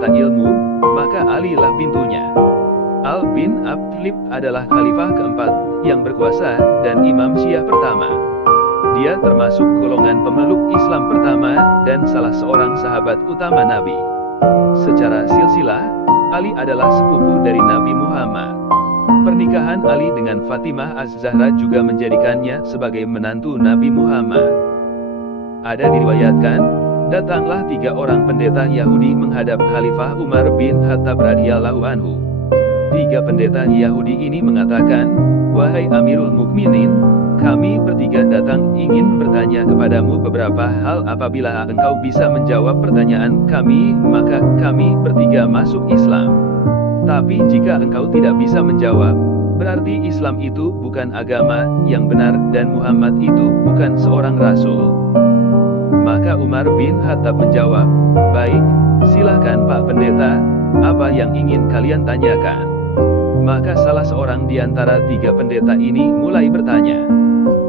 kota ilmu, maka Ali lah pintunya. Al bin Abi Thalib adalah khalifah keempat yang berkuasa dan imam Syiah pertama. Dia termasuk golongan pemeluk Islam pertama dan salah seorang sahabat utama Nabi. Secara silsilah, Ali adalah sepupu dari Nabi Muhammad. Pernikahan Ali dengan Fatimah Az-Zahra juga menjadikannya sebagai menantu Nabi Muhammad. Ada diriwayatkan, datanglah 3 orang pendeta Yahudi menghadap Khalifah Umar bin Khattab radhiyallahu anhu. 3 pendeta Yahudi ini mengatakan, "Wahai Amirul Mukminin, kami bertiga datang ingin bertanya kepadamu beberapa hal. Apabila engkau bisa menjawab pertanyaan kami, maka kami bertiga masuk Islam. Tapi jika engkau tidak bisa menjawab, berarti Islam itu bukan agama yang benar dan Muhammad itu bukan seorang rasul." Maka Umar bin Khattab menjawab, "Baik, silahkan Pak Pendeta, apa yang ingin kalian tanyakan?" Maka salah seorang di antara 3 pendeta ini mulai bertanya.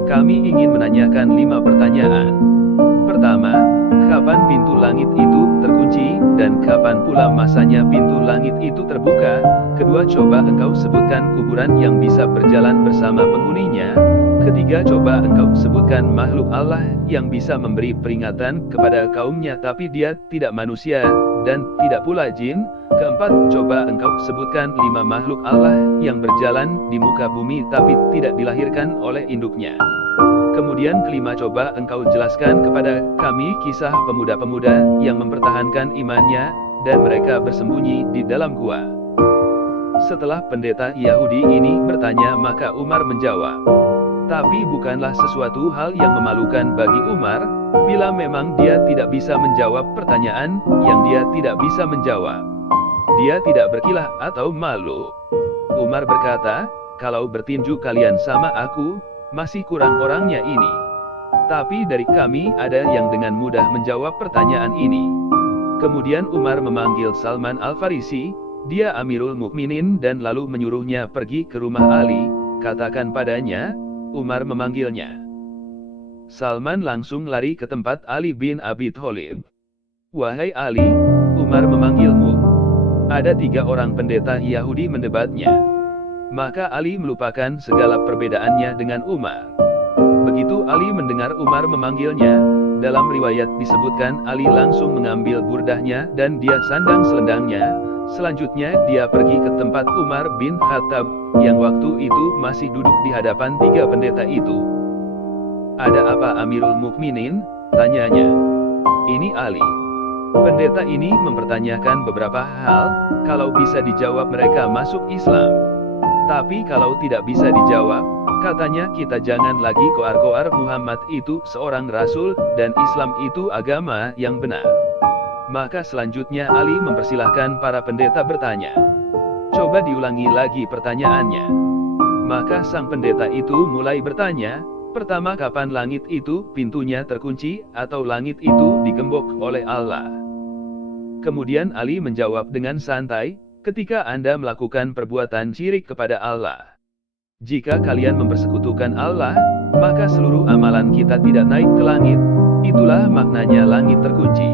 "Kami ingin menanyakan 5 pertanyaan. Pertama, kapan pintu langit itu terkunci, dan kapan pula masanya pintu langit itu terbuka? Kedua, coba engkau sebutkan kuburan yang bisa berjalan bersama penghuninya. Ketiga, coba engkau sebutkan makhluk Allah yang bisa memberi peringatan kepada kaumnya tapi dia tidak manusia, dan tidak pula jin. Keempat, coba engkau sebutkan 5 makhluk Allah yang berjalan di muka bumi tapi tidak dilahirkan oleh induknya. Kemudian kelima, coba engkau jelaskan kepada kami kisah pemuda-pemuda yang mempertahankan imannya, dan mereka bersembunyi di dalam gua." Setelah pendeta Yahudi ini bertanya, maka Umar menjawab. Tapi bukanlah sesuatu hal yang memalukan bagi Umar, bila memang dia tidak bisa menjawab pertanyaan yang dia tidak bisa menjawab. Dia tidak berkilah atau malu. Umar berkata, "Kalau bertinju kalian sama aku, masih kurang orangnya ini. Tapi dari kami ada yang dengan mudah menjawab pertanyaan ini." Kemudian Umar memanggil Salman Al-Farisi, dia Amirul Mukminin, dan lalu menyuruhnya pergi ke rumah Ali. Katakan padanya, Umar memanggilnya. Salman langsung lari ke tempat Ali bin Abi Thalib. "Wahai Ali, Umar memanggilmu." Ada 3 orang pendeta Yahudi mendebatnya. Maka Ali melupakan segala perbedaannya dengan Umar. Begitu Ali mendengar Umar memanggilnya, dalam riwayat disebutkan Ali langsung mengambil burdahnya dan dia sandang selendangnya. Selanjutnya dia pergi ke tempat Umar bin Khattab, yang waktu itu masih duduk di hadapan 3 pendeta itu. "Ada apa Amirul Mukminin?" tanyanya. "Ini Ali." Pendeta ini mempertanyakan beberapa hal, kalau bisa dijawab mereka masuk Islam. Tapi kalau tidak bisa dijawab, katanya kita jangan lagi koar-koar Muhammad itu seorang rasul, dan Islam itu agama yang benar. Maka selanjutnya Ali mempersilahkan para pendeta bertanya. "Coba diulangi lagi pertanyaannya." Maka sang pendeta itu mulai bertanya, "Pertama, kapan langit itu pintunya terkunci, atau langit itu digembok oleh Allah?" Kemudian Ali menjawab dengan santai, "Ketika Anda melakukan perbuatan syirik kepada Allah. Jika kalian mempersekutukan Allah, maka seluruh amalan kita tidak naik ke langit. Itulah maknanya langit terkunci.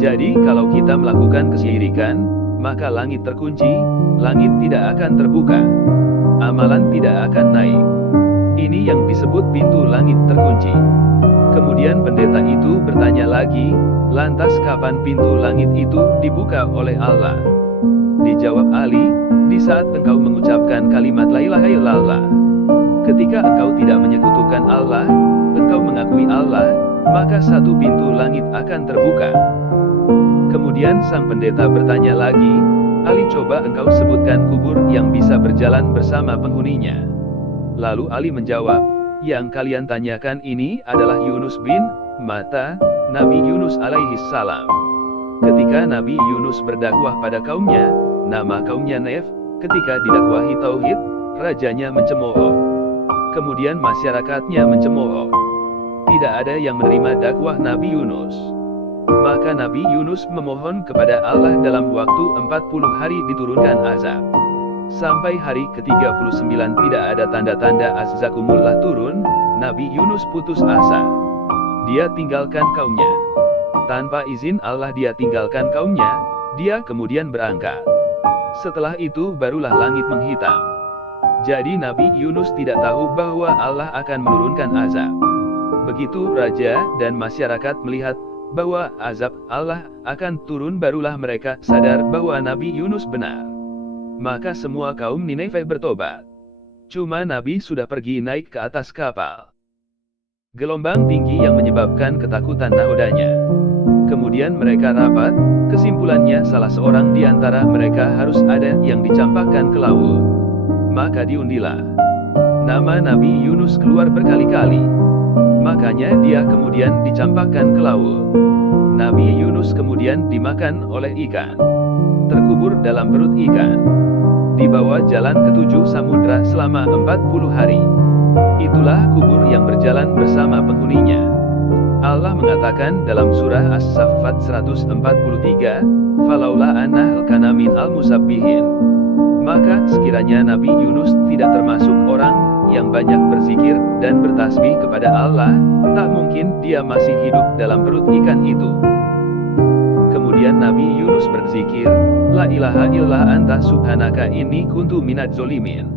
Jadi kalau kita melakukan kesyirikan, maka langit terkunci, langit tidak akan terbuka. Amalan tidak akan naik. Ini yang disebut pintu langit terkunci." Kemudian pendeta itu bertanya lagi, "Lantas kapan pintu langit itu dibuka oleh Allah?" Dijawab Ali, "Di saat engkau mengucapkan kalimat la ilaha illallah. Ketika engkau tidak menyekutukan Allah, engkau mengakui Allah, maka satu pintu langit akan terbuka." Kemudian sang pendeta bertanya lagi, "Ali, coba engkau sebutkan kubur yang bisa berjalan bersama penghuninya." Lalu Ali menjawab, "Yang kalian tanyakan ini adalah Yunus bin Matta, Nabi Yunus alaihi salam. Ketika Nabi Yunus berdakwah pada kaumnya, nama kaumnya Nef. Ketika didakwahi tauhid, rajanya mencemooh. Kemudian masyarakatnya mencemooh. Tidak ada yang menerima dakwah Nabi Yunus. Maka Nabi Yunus memohon kepada Allah dalam waktu 40 hari diturunkan azab. Sampai hari ke-39 tidak ada tanda-tanda azzakumullah turun, Nabi Yunus putus asa. Dia tinggalkan kaumnya. Tanpa izin Allah dia tinggalkan kaumnya, Dia kemudian berangkat. Setelah itu barulah langit menghitam. Jadi Nabi Yunus tidak tahu bahwa Allah akan menurunkan azab. Begitu raja dan masyarakat melihat bahwa azab Allah akan turun, barulah mereka sadar bahwa Nabi Yunus benar. Maka semua kaum Nineveh bertobat. Cuma Nabi sudah pergi naik ke atas kapal. Gelombang tinggi yang menyebabkan ketakutan nahodanya. Kemudian mereka rapat, kesimpulannya salah seorang di antara mereka harus ada yang dicampakkan ke laut. Maka diundilah. Nama Nabi Yunus keluar berkali-kali. Makanya dia kemudian dicampakkan ke laut. Nabi Yunus kemudian dimakan oleh ikan. Terkubur dalam perut ikan. Dibawa jalan ke 7 samudra selama 40 hari. Itulah kubur yang berjalan bersama penghuninya. Allah mengatakan dalam surah As-Saffat 143, "Falaula annahu kana min al-musabbihin." Maka sekiranya Nabi Yunus tidak termasuk orang yang banyak berzikir dan bertasbih kepada Allah, tak mungkin dia masih hidup dalam perut ikan itu. Kemudian Nabi Yunus berzikir, "La ilaha illa anta subhanaka inni kuntu minadz zolimin."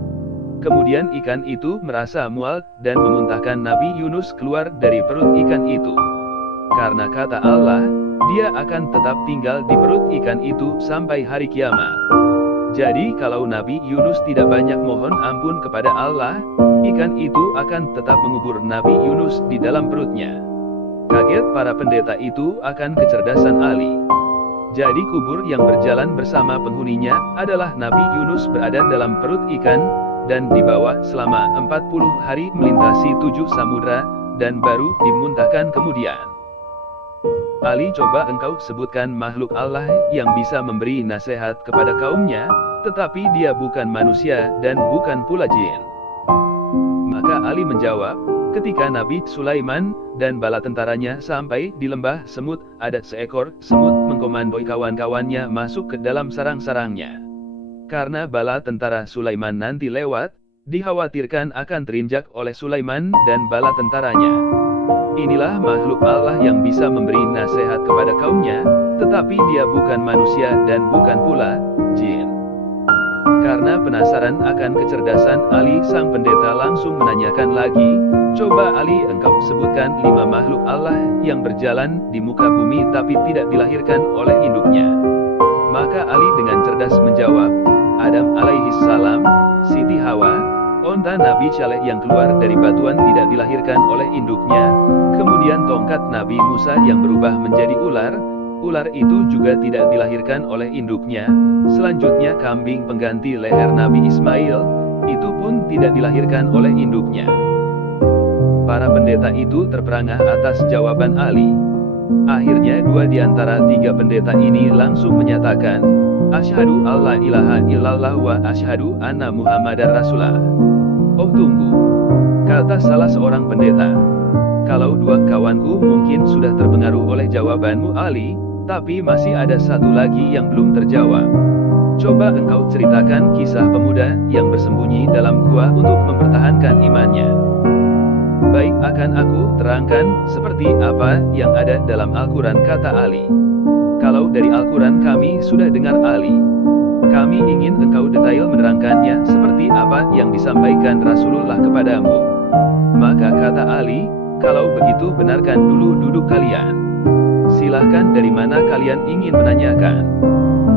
Kemudian ikan itu merasa mual dan memuntahkan Nabi Yunus keluar dari perut ikan itu. Karena kata Allah, dia akan tetap tinggal di perut ikan itu sampai hari kiamat. Jadi kalau Nabi Yunus tidak banyak mohon ampun kepada Allah, ikan itu akan tetap mengubur Nabi Yunus di dalam perutnya. Kaget para pendeta itu akan kecerdasan Ali. Jadi kubur yang berjalan bersama penghuninya adalah Nabi Yunus berada dalam perut ikan, dan dibawa selama 40 hari melintasi 7 samudra, dan baru dimuntahkan kemudian. Ali, coba engkau sebutkan makhluk Allah yang bisa memberi nasihat kepada kaumnya, tetapi dia bukan manusia dan bukan pula jin. Maka Ali menjawab, ketika Nabi Sulaiman dan bala tentaranya sampai di lembah semut, ada seekor semut mengkomandoi kawan-kawannya masuk ke dalam sarang-sarangnya. Karena bala tentara Sulaiman nanti lewat, dikhawatirkan akan terinjak oleh Sulaiman dan bala tentaranya. Inilah makhluk Allah yang bisa memberi nasihat kepada kaumnya, tetapi dia bukan manusia dan bukan pula jin. Karena penasaran akan kecerdasan Ali, sang pendeta langsung menanyakan lagi, coba Ali, engkau sebutkan 5 makhluk Allah yang berjalan di muka bumi tapi tidak dilahirkan oleh induknya. Maka Ali dengan cerdas menjawab, Adam alaihissalam, Siti Hawa, onta Nabi Saleh yang keluar dari batuan tidak dilahirkan oleh induknya, kemudian tongkat Nabi Musa yang berubah menjadi ular, ular itu juga tidak dilahirkan oleh induknya, selanjutnya kambing pengganti leher Nabi Ismail, itu pun tidak dilahirkan oleh induknya. Para pendeta itu terperangah atas jawaban Ali. Akhirnya 2 di antara 3 pendeta ini langsung menyatakan, Asyhadu alla ilaha illallah wa asyhadu anna Muhammadar Rasulullah. Oh tunggu, kata salah seorang pendeta. Kalau 2 kawanku mungkin sudah terpengaruh oleh jawabanmu Ali, tapi masih ada satu lagi yang belum terjawab. Coba engkau ceritakan kisah pemuda yang bersembunyi dalam gua untuk mempertahankan imannya. Baik, akan aku terangkan seperti apa yang ada dalam Al-Quran, kata Ali. Kalau dari Al-Quran kami sudah dengar Ali. Kami ingin engkau detail menerangkannya seperti apa yang disampaikan Rasulullah kepadamu. Maka kata Ali, kalau begitu benarkan dulu duduk kalian. Silahkan, dari mana kalian ingin menanyakan?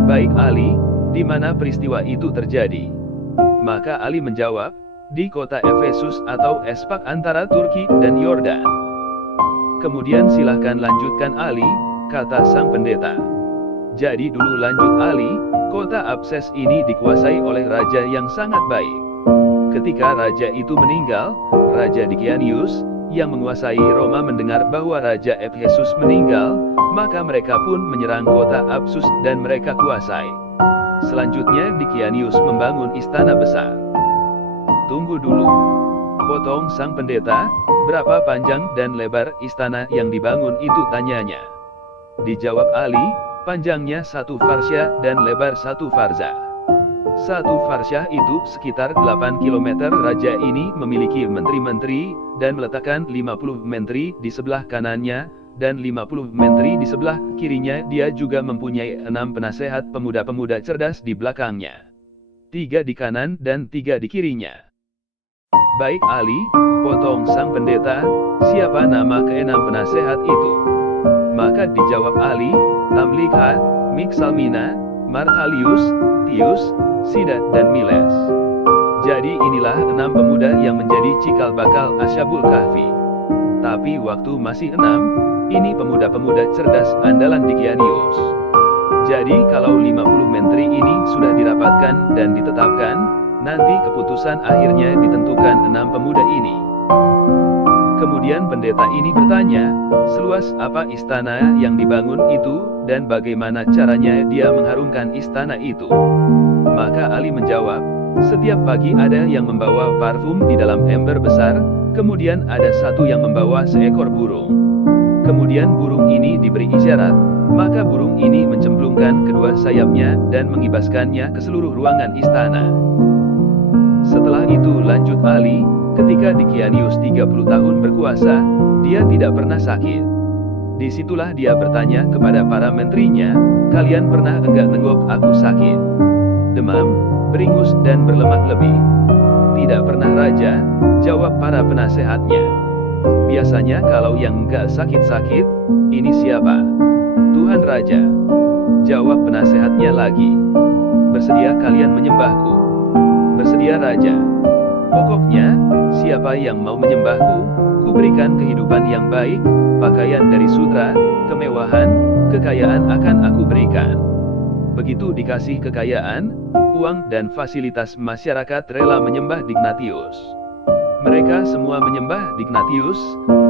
Baik Ali, di mana peristiwa itu terjadi? Maka Ali menjawab, di kota Efesus atau Espak antara Turki dan Yordan. Kemudian silahkan lanjutkan Ali, kata sang pendeta. Jadi dulu, lanjut Ali, kota Abses ini dikuasai oleh raja yang sangat baik. Ketika raja itu meninggal, Raja Dikianius, yang menguasai Roma mendengar bahwa Raja Efesus meninggal, maka mereka pun menyerang kota Absus dan mereka kuasai. Selanjutnya Dikianius membangun istana besar. Tunggu dulu, potong sang pendeta, berapa panjang dan lebar istana yang dibangun itu, tanyanya. Dijawab Ali, panjangnya 1 farsyah dan lebar 1 farzah. 1 farsyah itu sekitar 8 km. Raja ini memiliki menteri-menteri, dan meletakkan 50 menteri di sebelah kanannya, dan 50 menteri di sebelah kirinya. Dia juga mempunyai 6 penasehat pemuda-pemuda cerdas di belakangnya. 3 di kanan dan 3 di kirinya. Baik Ali, potong sang pendeta, siapa nama keenam penasehat itu? Maka dijawab Ali, Tamlikha, Miksalmina, Martalius, Tius, Sidat dan Miles. Jadi inilah 6 pemuda yang menjadi cikal bakal Asyabul Kahfi. Tapi waktu masih 6, ini pemuda-pemuda cerdas andalan Dicanius. Jadi kalau 50 menteri ini sudah dirapatkan dan ditetapkan, nanti keputusan akhirnya ditentukan 6 pemuda ini. Kemudian pendeta ini bertanya, seluas apa istana yang dibangun itu, dan bagaimana caranya dia mengharumkan istana itu? Maka Ali menjawab, setiap pagi ada yang membawa parfum di dalam ember besar, kemudian ada satu yang membawa seekor burung. Kemudian burung ini diberi isyarat, maka burung ini mencemplungkan kedua sayapnya dan mengibaskannya ke seluruh ruangan istana. Setelah itu lanjut Ali, ketika Dicanius 30 tahun berkuasa, dia tidak pernah sakit. Disitulah dia bertanya kepada para menterinya, kalian pernah enggak nengok aku sakit? Demam, beringus dan berlemak lebih? Tidak pernah Raja, jawab para penasehatnya. Biasanya kalau yang enggak sakit-sakit, ini siapa? Tuhan Raja. Jawab penasehatnya lagi. Bersedia kalian menyembahku? Bersedia Raja. Pokoknya, siapa yang mau menyembahku, kuberikan kehidupan yang baik, pakaian dari sutra, kemewahan, kekayaan akan aku berikan. Begitu dikasih kekayaan, uang dan fasilitas, masyarakat rela menyembah Dignatius. Mereka semua menyembah Dignatius,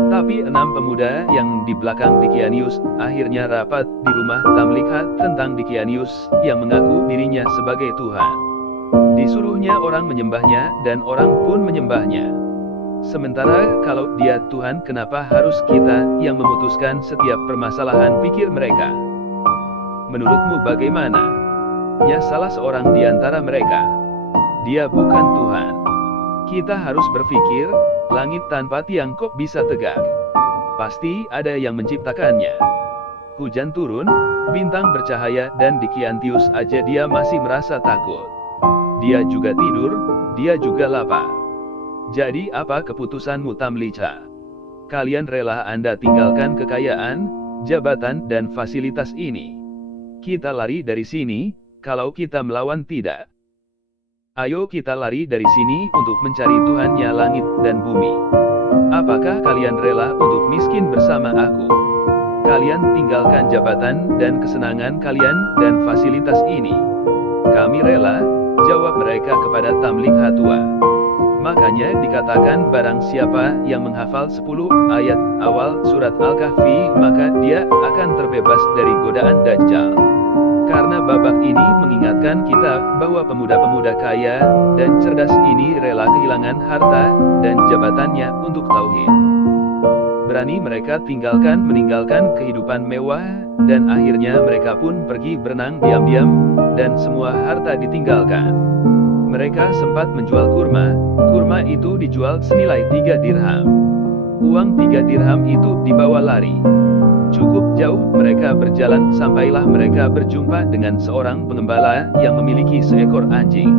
tapi 6 pemuda yang di belakang Dicanius akhirnya rapat di rumah Tamlikha tentang Dicanius yang mengaku dirinya sebagai Tuhan. Disuruhnya orang menyembahnya dan orang pun menyembahnya. Sementara kalau dia Tuhan, kenapa harus kita yang memutuskan setiap permasalahan, pikir mereka. Menurutmu bagaimana? Ya salah seorang di antara mereka. Dia bukan Tuhan. Kita harus berpikir, langit tanpa tiang kok bisa tegak? Pasti ada yang menciptakannya. Hujan turun, bintang bercahaya dan Dicanius aja dia masih merasa takut. Dia juga tidur, dia juga lapar. Jadi apa keputusanmu Tamlicha? Kalian rela Anda tinggalkan kekayaan, jabatan dan fasilitas ini? Kita lari dari sini, kalau kita melawan tidak. Ayo kita lari dari sini untuk mencari Tuhannya langit dan bumi. Apakah kalian rela untuk miskin bersama aku? Kalian tinggalkan jabatan dan kesenangan kalian dan fasilitas ini? Kami rela, jawab mereka kepada Tamlikha tua. Makanya dikatakan barang siapa yang menghafal 10 ayat awal surat Al-Kahfi, maka dia akan terbebas dari godaan Dajjal. Karena babak ini mengingatkan kita bahwa pemuda-pemuda kaya dan cerdas ini rela kehilangan harta dan jabatannya untuk tauhid. Berani mereka meninggalkan kehidupan mewah, dan akhirnya mereka pun pergi berenang diam-diam, dan semua harta ditinggalkan. Mereka sempat menjual kurma itu dijual senilai 3 dirham. Uang 3 dirham itu dibawa lari. Cukup jauh mereka berjalan sampailah mereka berjumpa dengan seorang pengembala yang memiliki seekor anjing.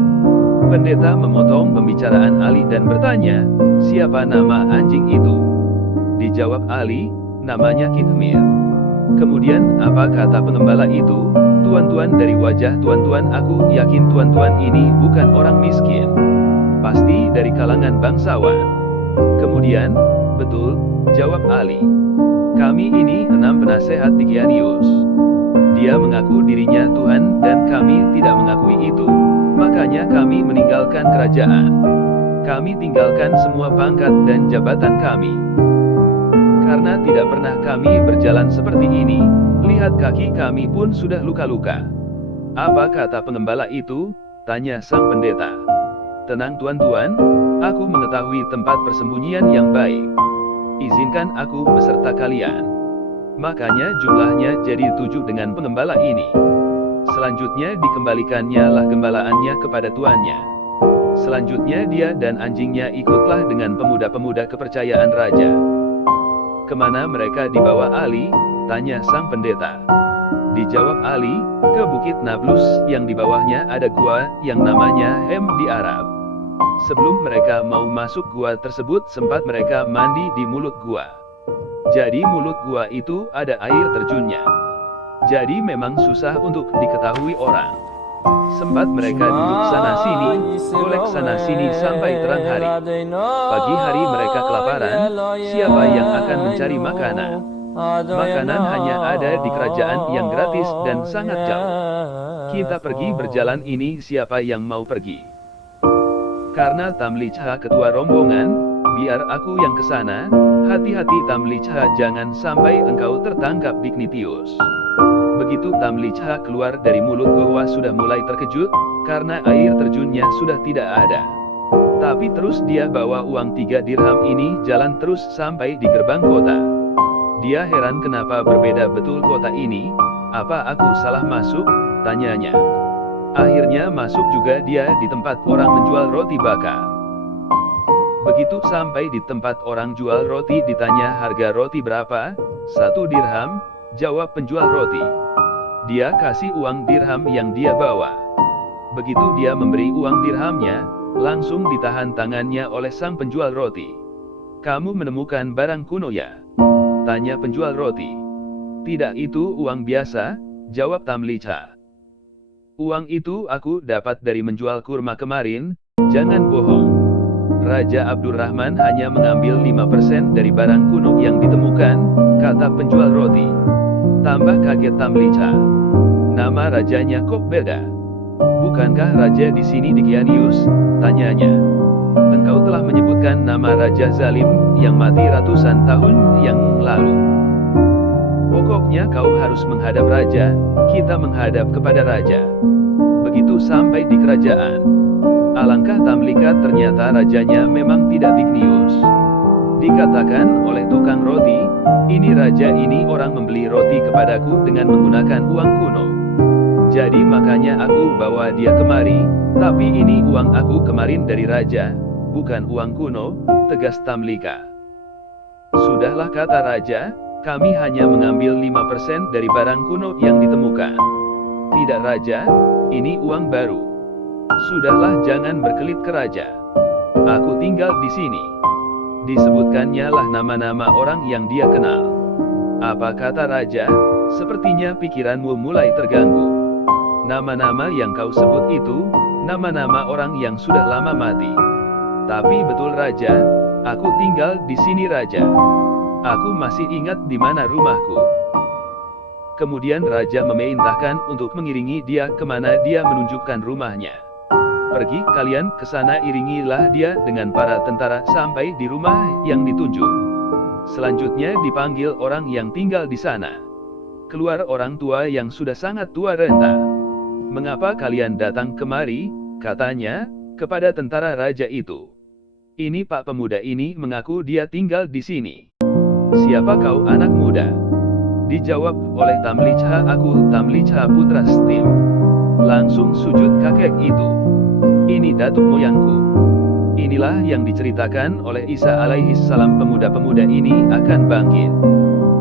Pendeta memotong pembicaraan Ali dan bertanya, siapa nama anjing itu? Dijawab Ali, namanya Kitmir. Kemudian apa kata pengembala itu? Tuan-tuan, dari wajah tuan-tuan aku yakin tuan-tuan ini bukan orang miskin. Pasti dari kalangan bangsawan. Kemudian, betul, jawab Ali. Kami ini 6 penasehat Dicanius. Dia mengaku dirinya Tuhan dan kami tidak mengakui itu, makanya kami meninggalkan kerajaan. Kami tinggalkan semua pangkat dan jabatan kami. Karena tidak pernah kami berjalan seperti ini, lihat kaki kami pun sudah luka-luka. Apa kata pengembala itu? Tanya sang pendeta. Tenang tuan-tuan, aku mengetahui tempat persembunyian yang baik. Izinkan aku beserta kalian. Makanya jumlahnya jadi 7 dengan pengembala ini. Selanjutnya dikembalikannya lah gembalaannya kepada tuannya. Selanjutnya dia dan anjingnya ikutlah dengan pemuda-pemuda kepercayaan raja. Kemana mereka dibawa Ali? Tanya sang pendeta. Dijawab Ali, ke Bukit Nablus yang di bawahnya ada gua yang namanya Hem di Arab. Sebelum mereka mau masuk gua tersebut sempat mereka mandi di mulut gua. Jadi mulut gua itu ada air terjunnya. Jadi memang susah untuk diketahui orang. Sempat mereka duduk sana-sini, golek sana-sini sampai terang hari. Pagi hari mereka kelaparan, siapa yang akan mencari makanan? Makanan hanya ada di kerajaan yang gratis dan sangat jauh. Kita pergi berjalan ini, siapa yang mau pergi? Karena Tamlicha ketua rombongan, biar aku yang kesana. Hati-hati Tamlicha, jangan sampai engkau tertangkap Dignitius. Begitu Tamlicha keluar dari mulut gua sudah mulai terkejut, karena air terjunnya sudah tidak ada. Tapi terus dia bawa uang 3 dirham ini jalan terus sampai di gerbang kota. Dia heran kenapa berbeda betul kota ini, apa aku salah masuk, tanyanya. Akhirnya masuk juga dia di tempat orang menjual roti bakar. Begitu sampai di tempat orang jual roti ditanya harga roti berapa, 1 dirham, jawab penjual roti. Dia kasih uang dirham yang dia bawa. Begitu dia memberi uang dirhamnya, langsung ditahan tangannya oleh sang penjual roti. Kamu menemukan barang kuno ya? Tanya penjual roti. Tidak, itu uang biasa, jawab Tamlicha. Uang itu aku dapat dari menjual kurma kemarin, jangan bohong. Raja Abdurrahman hanya mengambil 5% dari barang kuno yang ditemukan, kata penjual roti. Tambah kaget Tamlicha. Nama rajanya kok beda? Bukankah raja di sini Dikianius? Tanyanya. Engkau telah menyebutkan nama raja zalim yang mati ratusan tahun yang lalu. Pokoknya kau harus menghadap raja, kita menghadap kepada raja. Begitu sampai di kerajaan. Alangkah Tamlika, ternyata rajanya memang tidak Dignius. Dikatakan oleh tukang roti, ini raja ini orang membeli roti kepadaku dengan menggunakan uang kuno. Jadi makanya aku bawa dia kemari, tapi ini uang aku kemarin dari raja, bukan uang kuno, tegas Tamlika. Sudahlah, kata raja, kami hanya mengambil 5% dari barang kuno yang ditemukan. Tidak raja, ini uang baru. Sudahlah, jangan berkelit ke raja. Aku tinggal di sini. Disebutkannya lah nama-nama orang yang dia kenal. Apa kata raja? Sepertinya pikiranmu mulai terganggu. Nama-nama yang kau sebut itu, nama-nama orang yang sudah lama mati. Tapi betul raja, aku tinggal di sini raja. Aku masih ingat di mana rumahku. Kemudian raja memerintahkan untuk mengiringi dia kemana dia menunjukkan rumahnya. Pergi kalian ke sana, iringilah dia dengan para tentara sampai di rumah yang ditunjuk. Selanjutnya dipanggil orang yang tinggal di sana. Keluar orang tua yang sudah sangat tua renta. Mengapa kalian datang kemari? Katanya, kepada tentara raja itu. Ini Pak pemuda ini mengaku dia tinggal di sini. Siapa kau anak muda? Dijawab oleh Tamlicha, aku Tamlicha putra Stim. Langsung sujud kakek itu. Ini datuk moyangku. Inilah yang diceritakan oleh Isa alaihi salam, pemuda-pemuda ini akan bangkit.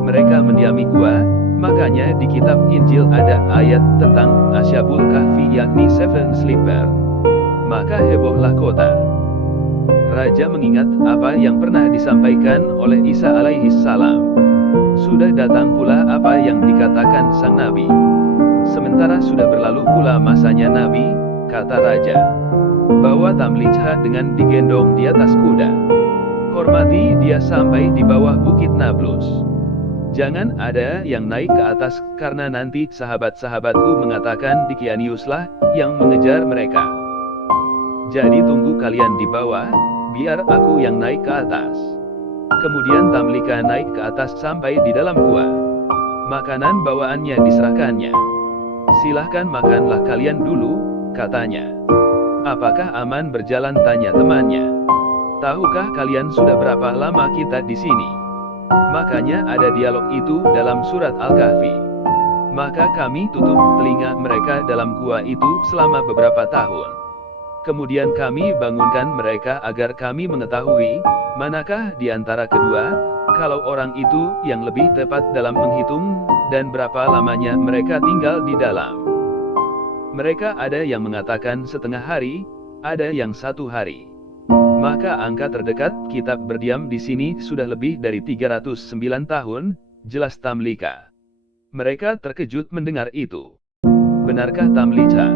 Mereka mendiami gua, makanya di kitab Injil ada ayat tentang Asyabul Kahfi, yakni Seven Sleeper. Maka hebohlah kota. Raja mengingat apa yang pernah disampaikan oleh Isa alaihi salam. Sudah datang pula apa yang dikatakan sang nabi. Sementara sudah berlalu pula masanya nabi, kata raja. Bawa Tamlicha dengan digendong di atas kuda. Hormati dia sampai di bawah Bukit Nablus. Jangan ada yang naik ke atas, karena nanti sahabat-sahabatku mengatakan Dikianiuslah yang mengejar mereka. Jadi tunggu kalian di bawah, biar aku yang naik ke atas. Kemudian Tamlika naik ke atas sampai di dalam gua. Makanan bawaannya diserahkannya. Silahkan makanlah kalian dulu, katanya. Apakah aman berjalan, tanya temannya. Tahukah kalian sudah berapa lama kita di sini? Makanya ada dialog itu dalam surat Al-Kahfi. Maka kami tutup telinga mereka dalam gua itu selama beberapa tahun. Kemudian kami bangunkan mereka agar kami mengetahui, manakah di antara kedua, Kalau orang itu yang lebih tepat dalam menghitung, dan berapa lamanya mereka tinggal di dalam. Mereka ada yang mengatakan setengah hari, ada yang 1 hari. Maka angka terdekat kitab berdiam di sini sudah lebih dari 309 tahun, jelas Tamlika. Mereka terkejut mendengar itu. Benarkah Tamlica?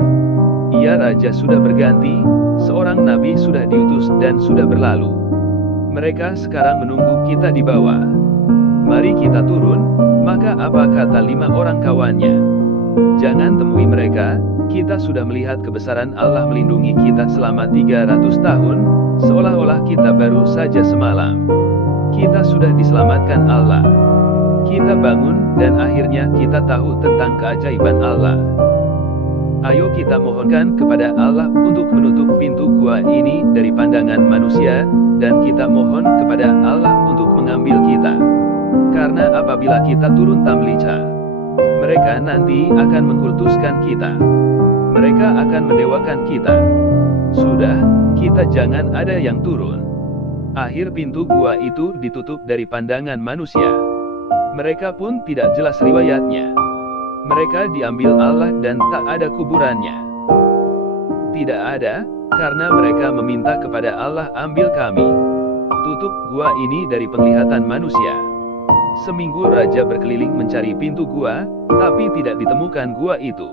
Ia raja sudah berganti, seorang nabi sudah diutus dan sudah berlalu. Mereka sekarang menunggu kita di bawah. Mari kita turun, maka apa kata 5 orang kawannya? Jangan temui mereka, kita sudah melihat kebesaran Allah melindungi kita selama 300 tahun, seolah-olah kita baru saja semalam. Kita sudah diselamatkan Allah. Kita bangun dan akhirnya kita tahu tentang keajaiban Allah. Ayo kita mohonkan kepada Allah untuk menutup pintu gua ini dari pandangan manusia, dan kita mohon kepada Allah untuk mengambil kita. Karena apabila kita turun Tamlica, mereka nanti akan mengkultuskan kita. Mereka akan mendewakan kita. Sudah, kita jangan ada yang turun. Akhir pintu gua itu ditutup dari pandangan manusia. Mereka pun tidak jelas riwayatnya. Mereka diambil Allah dan tak ada kuburannya. Tidak ada, karena mereka meminta kepada Allah, ambil kami. Tutup gua ini dari penglihatan manusia. Seminggu raja berkeliling mencari pintu gua, tapi tidak ditemukan gua itu.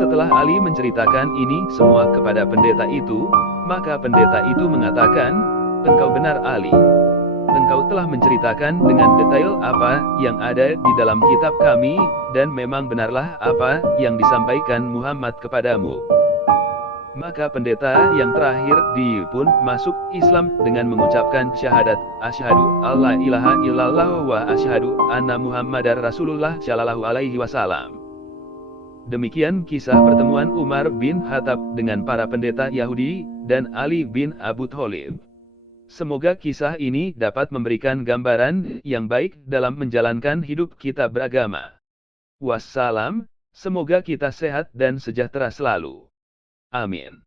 Setelah Ali menceritakan ini semua kepada pendeta itu, maka pendeta itu mengatakan, engkau benar Ali. Engkau telah menceritakan dengan detail apa yang ada di dalam kitab kami, dan memang benarlah apa yang disampaikan Muhammad kepadamu. Maka pendeta yang terakhir pun masuk Islam dengan mengucapkan syahadat, asyhadu alla ilaha illallah wa asyhadu anna Muhammadar Rasulullah sallallahu alaihi wasallam. Demikian kisah pertemuan Umar bin Khattab dengan para pendeta Yahudi dan Ali bin Abu Thalib. Semoga kisah ini dapat memberikan gambaran yang baik dalam menjalankan hidup kita beragama. Wassalam, semoga kita sehat dan sejahtera selalu. Amin.